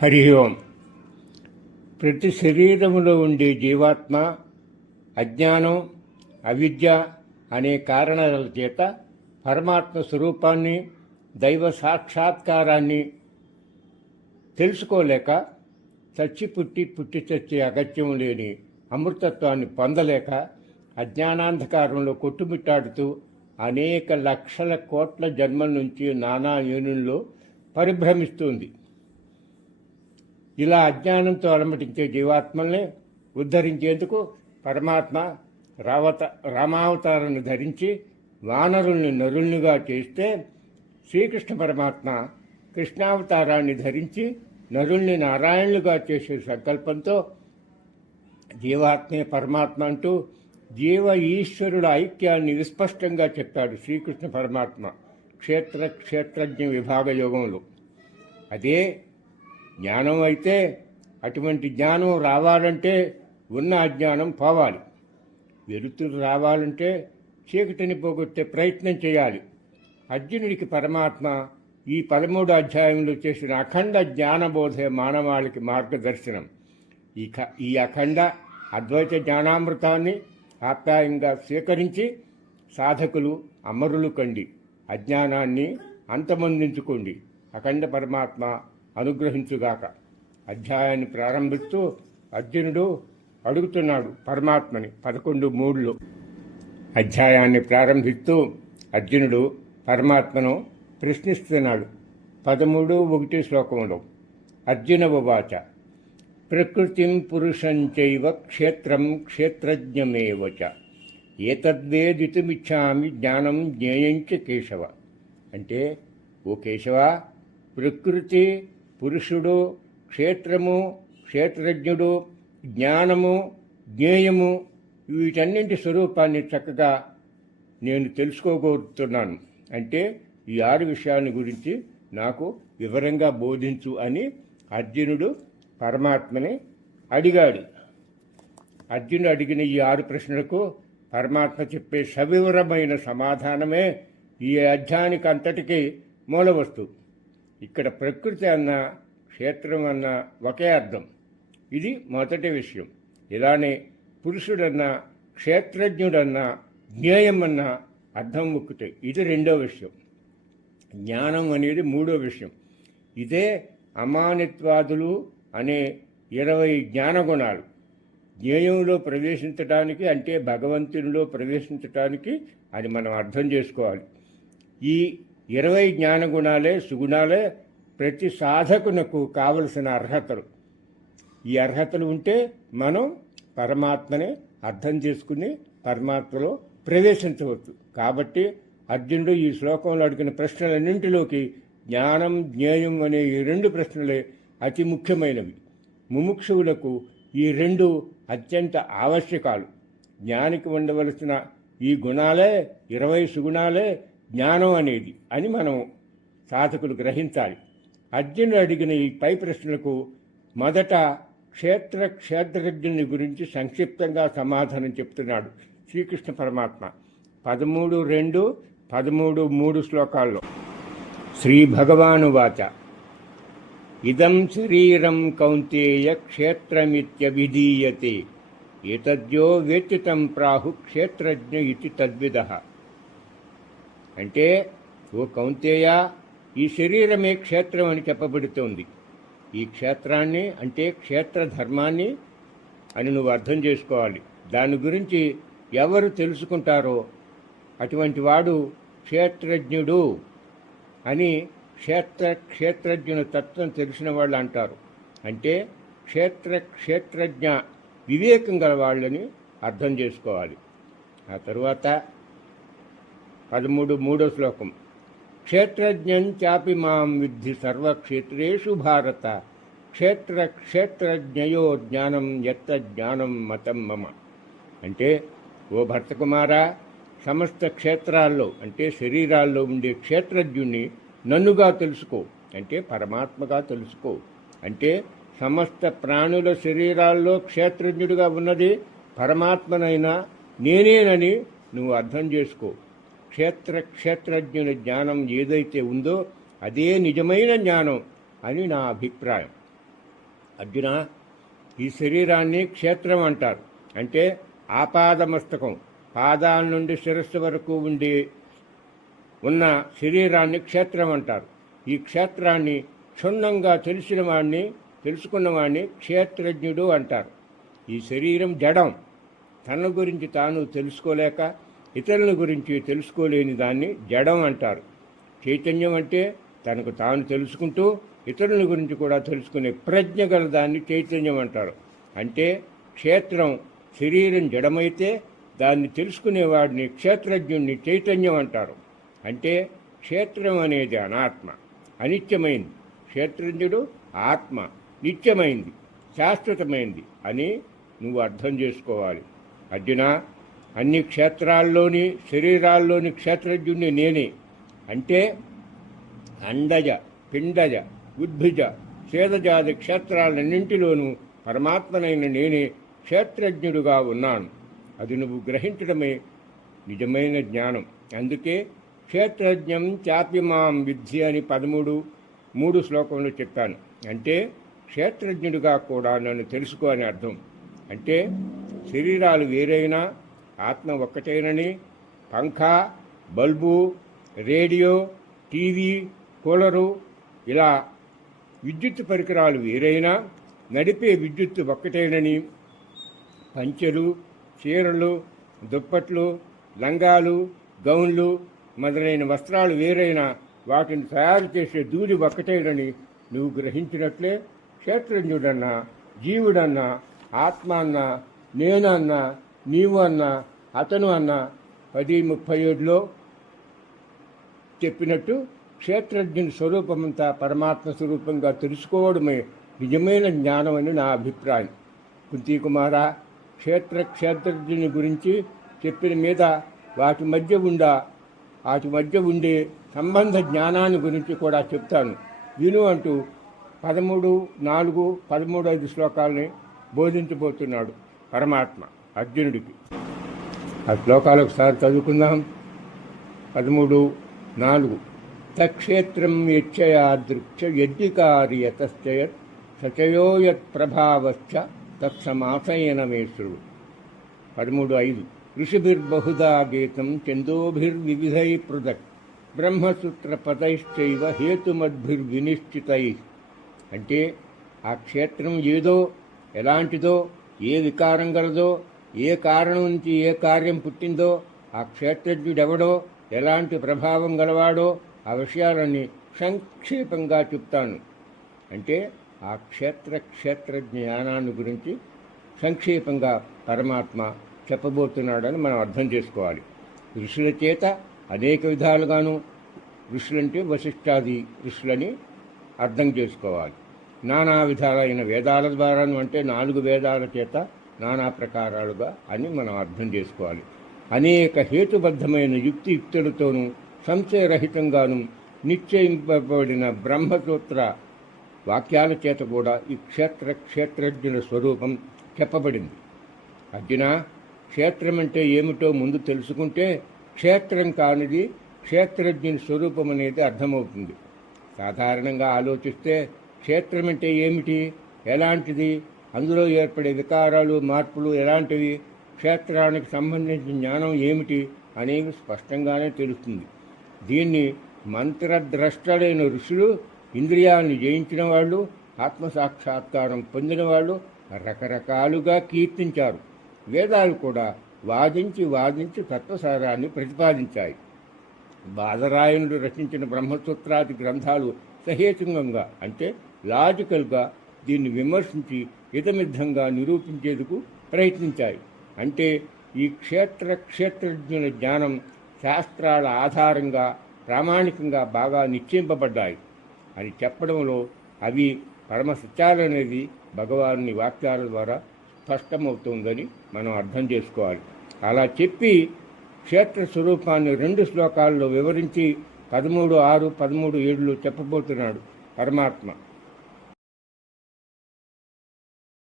హరి ఓం. ప్రతి శరీరములో ఉండే జీవాత్మ అజ్ఞానం, అవిద్య అనే కారణాల చేత పరమాత్మ స్వరూపాన్ని, దైవ సాక్షాత్కారాన్ని తెలుసుకోలేక చచ్చి పుట్టి చచ్చే అగత్యం లేని అమృతత్వాన్ని పొందలేక అజ్ఞానాంధకారంలో కొట్టుమిట్టాడుతూ అనేక లక్షల కోట్ల జన్మల నుంచి నానా యోనుల్లో పరిభ్రమిస్తుంది. ఇలా అజ్ఞానంతో అలమటించే జీవాత్మల్ని ఉద్ధరించేందుకు పరమాత్మ రామావతారాన్ని ధరించి వానరుల్ని నరుల్నిగా చేస్తే, శ్రీకృష్ణ పరమాత్మ కృష్ణావతారాన్ని ధరించి నరుల్ని నారాయణులుగా చేసే సంకల్పంతో జీవాత్మే పరమాత్మ అంటూ జీవ ఈశ్వరుల ఐక్యాన్ని విస్పష్టంగా చెప్పాడు శ్రీకృష్ణ పరమాత్మ క్షేత్రజ్ఞ విభాగ యోగంలో. అదే జ్ఞానం అయితే అటువంటి జ్ఞానం రావాలంటే ఉన్న అజ్ఞానం పోవాలి. వెలుతురు రావాలంటే చీకటిని పోగొట్టే ప్రయత్నం చేయాలి. అర్జునుడికి పరమాత్మ ఈ 13వ అధ్యాయంలో చేసిన అఖండ జ్ఞానబోధే మానవాళికి మార్గదర్శనం. ఈ అఖండ అద్వైత జ్ఞానామృతాన్ని ఆప్యాయంగా స్వీకరించి సాధకులు అమరులు కండి, అజ్ఞానాన్ని అంతమొందించుకోండి. అఖండ పరమాత్మ అనుగ్రహించుగాక. అధ్యాయాన్ని ప్రారంభిస్తూ అర్జునుడు అడుగుతున్నాడు పరమాత్మని 11:3లో. అధ్యాయాన్ని ప్రారంభిస్తూ అర్జునుడు పరమాత్మను ప్రశ్నిస్తున్నాడు. 13:1 శ్లోకంలో అర్జున ఉవాచ ప్రకృతిం పురుషం చైవ క్షేత్రం క్షేత్రజ్ఞమేవ చ ఏతద్వేదితుమిచ్ఛామి జ్ఞానం జ్ఞేయంచ కేశవ. అంటే, ఓ కేశవ, ప్రకృతి, పురుషుడు, క్షేత్రము, క్షేత్రజ్ఞుడు, జ్ఞానము, జ్ఞేయము, వీటన్నింటి స్వరూపాన్ని చక్కగా నేను తెలుసుకోగోరుతున్నాను. అంటే ఈ 6 విషయాల గురించి నాకు వివరంగా బోధించు అని అర్జునుడు పరమాత్మని అడిగాడు. అర్జునుడు అడిగిన ఈ 6 ప్రశ్నలకు పరమాత్మ చెప్పే సవివరమైన సమాధానమే ఈ అధ్యాయానికి అంతటికీ మూల వస్తువు. ఇక్కడ ప్రకృతి అన్న, క్షేత్రం అన్న ఒకే అర్థం. ఇది మొదటి విషయం. ఇలానే పురుషుడన్నా, క్షేత్రజ్ఞుడన్నా, జ్ఞేయం అన్న అర్థం ఒక్కటే. ఇది 2వ విషయం. జ్ఞానం అనేది 3వ విషయం. ఇదే అమానిత్వాదులు అనే 20 జ్ఞానగుణాలు. జ్ఞేయంలో ప్రవేశించడానికి, అంటే భగవంతునిలో ప్రవేశించడానికి అది మనం అర్థం చేసుకోవాలి. ఈ 20 జ్ఞానగుణాలే, సుగుణాలే ప్రతి సాధకునకు కావలసిన అర్హతలు. ఈ అర్హతలు ఉంటే మనం పరమాత్మనే అర్థం చేసుకుని పరమాత్మలో ప్రవేశించవచ్చు. కాబట్టి అర్జునుడు ఈ శ్లోకంలో అడిగిన ప్రశ్నలన్నింటిలోకి జ్ఞానం, జ్ఞేయం అనే ఈ 2 ప్రశ్నలే అతి ముఖ్యమైనవి. ముముక్షువులకు ఈ 2 అత్యంత ఆవశ్యకాలు. జ్ఞానికి ఉండవలసిన ఈ గుణాలే, 20 సుగుణాలే జ్ఞానం అనేది అని మనం సాధకులు గ్రహించాలి. అర్జునుడు అడిగిన ఈ పై ప్రశ్నలకు మొదట క్షేత్రజ్ఞుని గురించి సంక్షిప్తంగా సమాధానం చెప్తున్నాడు శ్రీకృష్ణ పరమాత్మ 13:2, 13:3 శ్లోకాల్లో. శ్రీ భగవానువాచ ఇదం శరీరం కౌంతేయ క్షేత్రమిత్యభిధీయతే ఏతద్యో వేత్తితం ప్రాహు క్షేత్రజ్ఞ ఇది తద్విదః. అంటే, ఓ కౌంతేయ, ఈ శరీరమే క్షేత్రం అని చెప్పబడుతోంది. ఈ క్షేత్రాన్ని, అంటే క్షేత్ర ధర్మాన్ని అని నువ్వు అర్థం చేసుకోవాలి. దాని గురించి ఎవరు తెలుసుకుంటారో అటువంటి వాడు క్షేత్రజ్ఞుడు అని క్షేత్రజ్ఞుని తత్వం తెలిసిన వాళ్ళు అంటారు. అంటే క్షేత్రజ్ఞ వివేకం గల వాళ్ళని అర్థం చేసుకోవాలి. ఆ తరువాత 13:3 శ్లోకం క్షేత్రజ్ఞం చాపి మాం విద్ధి సర్వక్షేత్రేషు భారత క్షేత్రజ్ఞయో జ్ఞానం యత్త జ్ఞానం మతం మమ. అంటే, ఓ భర్తకుమారా, సమస్త క్షేత్రాల్లో, అంటే శరీరాల్లో ఉండే క్షేత్రజ్ఞుణ్ణి నన్నుగా తెలుసుకో, అంటే పరమాత్మగా తెలుసుకో. అంటే సమస్త ప్రాణుల శరీరాల్లో క్షేత్రజ్ఞుడిగా ఉన్నది పరమాత్మనైనా నేనేనని నువ్వు అర్థం చేసుకో. క్షేత్రజ్ఞుని జ్ఞానం ఏదైతే ఉందో అదే నిజమైన జ్ఞానం అని నా అభిప్రాయం. అర్జున, ఈ శరీరాన్ని క్షేత్రం అంటారు. అంటే ఆపాదమస్తకం, పాదాల నుండి శిరస్సు వరకు ఉన్న శరీరాన్ని క్షేత్రం అంటారు. ఈ క్షేత్రాన్ని క్షుణ్ణంగా తెలుసుకున్నవాడిని క్షేత్రజ్ఞుడు అంటారు. ఈ శరీరం జడం. తన గురించి తాను తెలుసుకోలేక ఇతరుల గురించి తెలుసుకోలేని దాన్ని జడం అంటారు. చైతన్యం అంటే తనకు తాను తెలుసుకుంటూ ఇతరుల గురించి కూడా తెలుసుకునే ప్రజ్ఞ గల దాన్ని చైతన్యం అంటారు. అంటే క్షేత్రం, శరీరం జడమైతే దాన్ని తెలుసుకునేవాడిని క్షేత్రజ్ఞుడిని చైతన్యం అంటారు. అంటే క్షేత్రం అనేది అనాత్మ, అనిత్యమైంది. క్షేత్రజ్ఞుడు ఆత్మ, నిత్యమైంది, శాశ్వతమైంది అని నువ్వు అర్థం చేసుకోవాలి. అర్జున, అన్ని క్షేత్రాల్లోని శరీరాల్లోని క్షేత్రజ్ఞుడిని నేనే. అంటే అండజ, పిండజ, ఉద్భిజ, ఛేదజాతి క్షేత్రాలన్నింటిలోనూ పరమాత్మనైన నేనే క్షేత్రజ్ఞుడుగా ఉన్నాను. అది నువ్వు గ్రహించడమే నిజమైన జ్ఞానం. అందుకే క్షేత్రజ్ఞం చాపిమాం విద్ధి అని 13 శ్లోకంలో చెప్పాను. అంటే క్షేత్రజ్ఞుడిగా కూడా నన్ను తెలుసుకో అని అర్థం. అంటే శరీరాలు వేరైనా ఆత్మ ఒక్కటేనని, పంఖ, బల్బు, రేడియో, టీవీ, కూలరు ఇలా విద్యుత్ పరికరాలు వేరైనా నడిపే విద్యుత్తు ఒక్కటేనని, పంచెలు, చీరలు, దుప్పట్లు, లంగాలు, గౌన్లు మొదలైన వస్త్రాలు వేరైనా వాటిని తయారు చేసే దూది ఒక్కటేనని నువ్వు గ్రహించినట్లే క్షేత్రజ్ఞుడన్నా, జీవుడన్నా, ఆత్మ అన్నా, నేను అన్నా, నీవు అన్నా, అతను అన్నా 10:37లో చెప్పినట్టు క్షేత్రజ్ఞుని స్వరూపమంతా పరమాత్మ స్వరూపంగా తెలుసుకోవడమే నిజమైన జ్ఞానమని నా అభిప్రాయం. కుంతీకుమార, క్షేత్రజ్ఞుని గురించి చెప్పిన మీద వాటి మధ్య ఉండే సంబంధ జ్ఞానాన్ని గురించి కూడా చెప్తాను విను అంటూ 13:4, 13:5 శ్లోకాలని బోధించబోతున్నాడు పరమాత్మ అర్జునుడికి. ఆ శ్లోకాలు ఒకసారి చదువుకుందాం. 13:4 తక్షేత్రం యచ్చయాదృక్ష యద్వికార్యతశ్చయత్ సచయోయత్ ప్రభావశ్చ తత్సమాసయనమేశ్వరుడు. 13:5 ఋషిభిర్బహుదా గీతం చందోభిర్వివిధై పృథక్ బ్రహ్మసూత్రపదైశ్చైవ హేతుమద్భిర్వినిశ్చితై. అంటే ఆ క్షేత్రం ఏదో, ఎలాంటిదో, ఏ వికారం గలదో, ఏ కారణం నుంచి ఏ కార్యం పుట్టిందో, ఆ క్షేత్రజ్ఞుడెవడో, ఎలాంటి ప్రభావం గలవాడో ఆ విషయాలన్నీ సంక్షేపంగా చెప్తాను. అంటే ఆ క్షేత్ర జ్ఞానాన్ని గురించి సంక్షేపంగా పరమాత్మ చెప్పబోతున్నాడని మనం అర్థం చేసుకోవాలి. ఋషుల చేత అనేక విధాలుగాను, ఋషులంటే వశిష్ఠాది ఋషులని అర్థం చేసుకోవాలి. నానా విధాలైన వేదాల ద్వారాను, అంటే 4 వేదాల చేత నానా ప్రకారాలుగా అని మనం అర్థం చేసుకోవాలి. అనేక హేతుబద్ధమైన యుక్తియుక్తులతోనూ సంశయరహితంగాను నిశ్చయింపబడిన బ్రహ్మసూత్ర వాక్యాల చేత కూడా ఈ క్షేత్రజ్ఞుల స్వరూపం చెప్పబడింది. అర్జున, క్షేత్రం అంటే ఏమిటో ముందు తెలుసుకుంటే క్షేత్రం కానిది క్షేత్రజ్ఞుని స్వరూపం అనేది అర్థమవుతుంది. సాధారణంగా ఆలోచిస్తే క్షేత్రం అంటే ఏమిటి, ఎలాంటిది, అందులో ఏర్పడే వికారాలు, మార్పులు ఎలాంటివి, క్షేత్రానికి సంబంధించిన జ్ఞానం ఏమిటి అనేవి స్పష్టంగానే తెలుస్తుంది. దీన్ని మంత్రద్రష్టలైన ఋషులు, ఇంద్రియాలను జయించిన వాళ్ళు, ఆత్మసాక్షాత్కారం పొందిన వాళ్ళు రకరకాలుగా కీర్తించారు. వేదాలు కూడా వాదించి తత్వసారాన్ని ప్రతిపాదించాయి. బాదరాయణుడు రచించిన బ్రహ్మసూత్రాది గ్రంథాలు సహేతుకంగా, అంటే లాజికల్గా దీన్ని విమర్శించి హితమిద్ధంగా నిరూపించేందుకు ప్రయత్నించాయి. అంటే ఈ క్షేత్రజ్ఞుల జ్ఞానం శాస్త్రాల ఆధారంగా ప్రామాణికంగా బాగా నిశ్చయింపబడ్డాయి అని చెప్పడంలో అవి పరమ సత్యాలనేది భగవానుని వాక్యాల ద్వారా స్పష్టమవుతుందని మనం అర్థం చేసుకోవాలి. అలా చెప్పి క్షేత్ర స్వరూపాన్ని 2 శ్లోకాల్లో వివరించి 13:6, 13:7 చెప్పబోతున్నాడు పరమాత్మ.